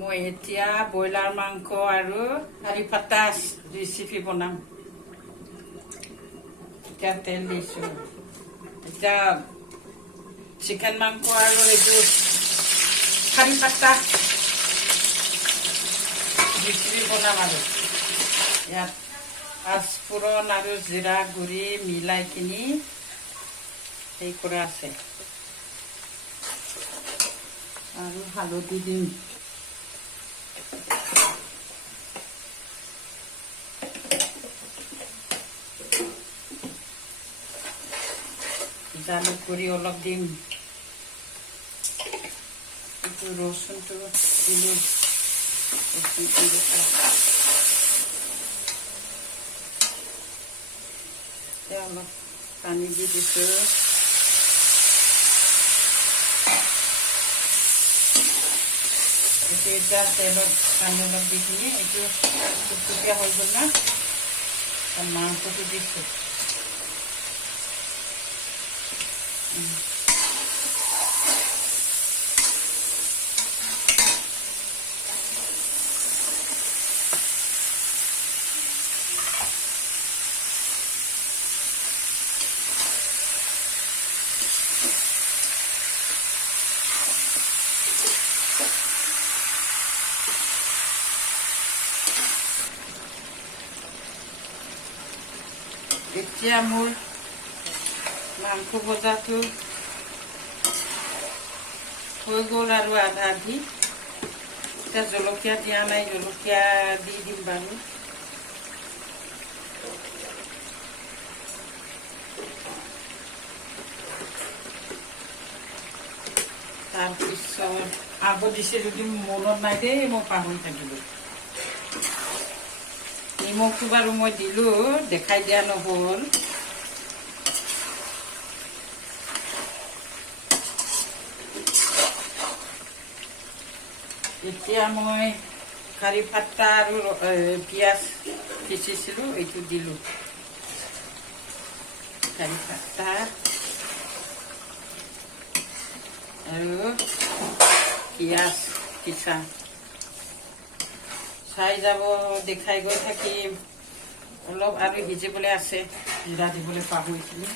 মই এতিয়া ব্ৰইলাৰ মাংস আৰু কাৰি পাতা ৰেচিপি বনাম। এতিয়া তেল দিছোঁ। এতিয়া চিকেন মাংস আৰু এইটো কাৰি পাতা ৰেচিপি বনাম আৰু ইয়াত পাঁচফোৰণ আৰু জিৰা গুড়ি মিলাই কিনি সেই কৰা আছে আৰু হালধি দিম। জালুক গুড়ি অলপ দিম। এইটো ৰচুনটো দিলোঁ। অলপ পানী দি দিছোঁ। এতিয়া তেলত পানী অলপ দি কিনি এইটো টুকটুকীয়া হৈ গ'ল না, মাংসটো দিছোঁ। এতিয়া মোৰ মাংস ভজাটো হৈ গ'ল আৰু আধা আধি। এতিয়া জলকীয়া দিয়া নাই, জলকীয়া দি দিম বাৰু। তাৰপিছত আগত দিছে যদি মনত নাই দেই, মই পাহৰি থাকিলোঁ। নিমখটো বাৰু মই দিলোঁ, দেখাই দিয়া নহ'ল। এতিয়া মই কাৰি পাতা আৰু পিঁয়াজ পিচিছিলোঁ, এইটো দিলোঁ। কাৰি পাতা আৰু পিঁয়াজ পিছা চাই যাব, দেখাই গৈ থাকিম। অলপ আৰু সিজিবলৈ আছে, জিৰা দিবলৈ পাহৰিছিলোঁ।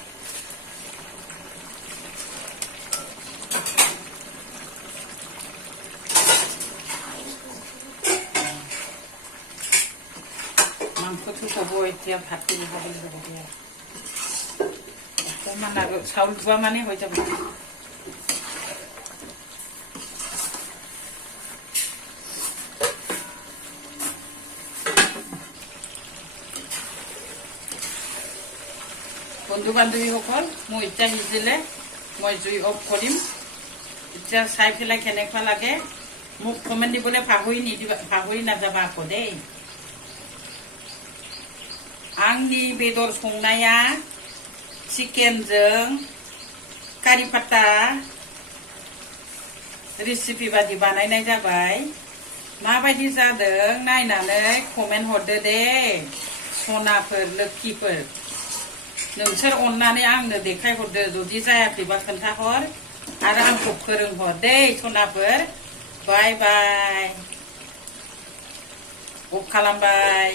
মাংসটো হ'ব এতিয়া, ভাতটো দিব লাগিব দিয়া। অকণমান আৰু চাউল ধোৱা মানে হৈ যাব। বন্ধু বান্ধৱীসকল, মোৰ এতিয়া সিজিলে মই জুই অফ কৰিম। এতিয়া চাই পেলাই কেনেকুৱা লাগে মোক কমেণ্ট দিবলৈ পাহৰি নাযাবা আকৌ দেই। आंनि बेदर संनाया चिकेनजों कारि पाता रेसिपि बादि बानायनाय जाबाय। माबायदि जादों नायनानै कमेन्ट हरदो दे सनाफोर, लोक्षिफोर। नोंसोर अननानै आंनो देखायहरदो, जुदि जायाखैबा खोन्थाहर आरो आंखौ फोरोंहर दे सनाफोर। Bye bye. अफ खालामबाय।